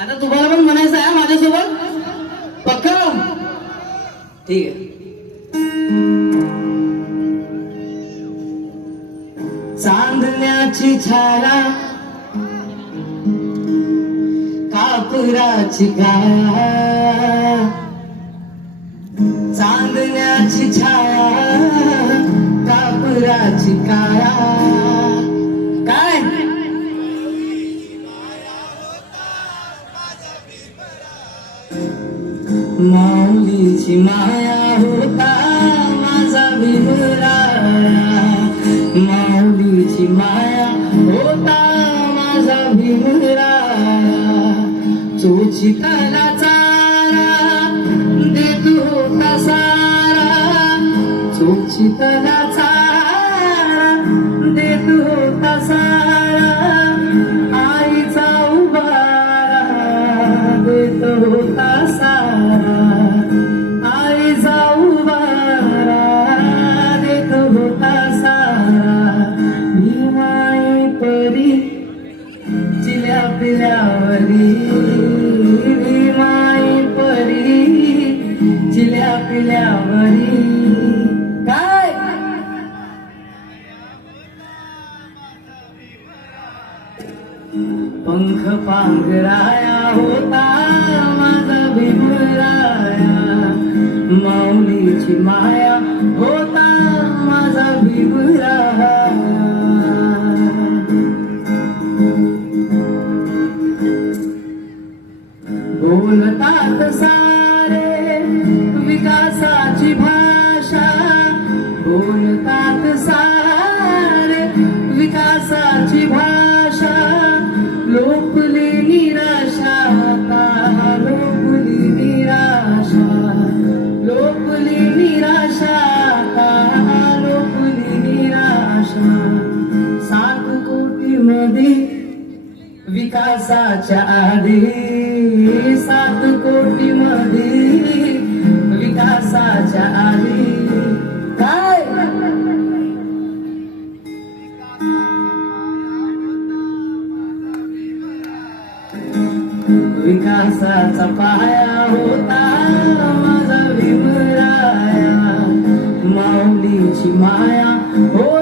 आता तुम्हाला पण म्हणायचं आहे माझ्यासोबत पक्का? ठीक आहे. चांदण्याची छाया कापुराची काया, चांदण्याची छाया कापुराची काया. काय माऊलीची माया होता माझा भीमराया, माऊलीची माया होता माझा भीमराया. चोचिताला चारा देत होता सारा, चोचिताला चारा देत होता सारा. आईचा उभारा देत होता सारा, आईचा उभारा देत होता सारा. भीमाई परी चिल्या पिल्यावरी, भीमाई परी चिल्या पिल्यावरी. काय पंख पांघराया होता माझा भीमराया, माऊलीची माया होता माझा भीमराया. बोलतात सारे विकासाची भाषा, बोलतात सारे विकासाची भाषा. लोकली निराशा आता, लोकली निराशा, लोकली निराशा आता, लोकली निराशा. 7 कोटी मध्ये विकासाच्या आधी, 7 कोटी मध्ये विकासाच्या आधी. काय विकासाचा पाया होता माझा भीमराया, माऊलीची माया हो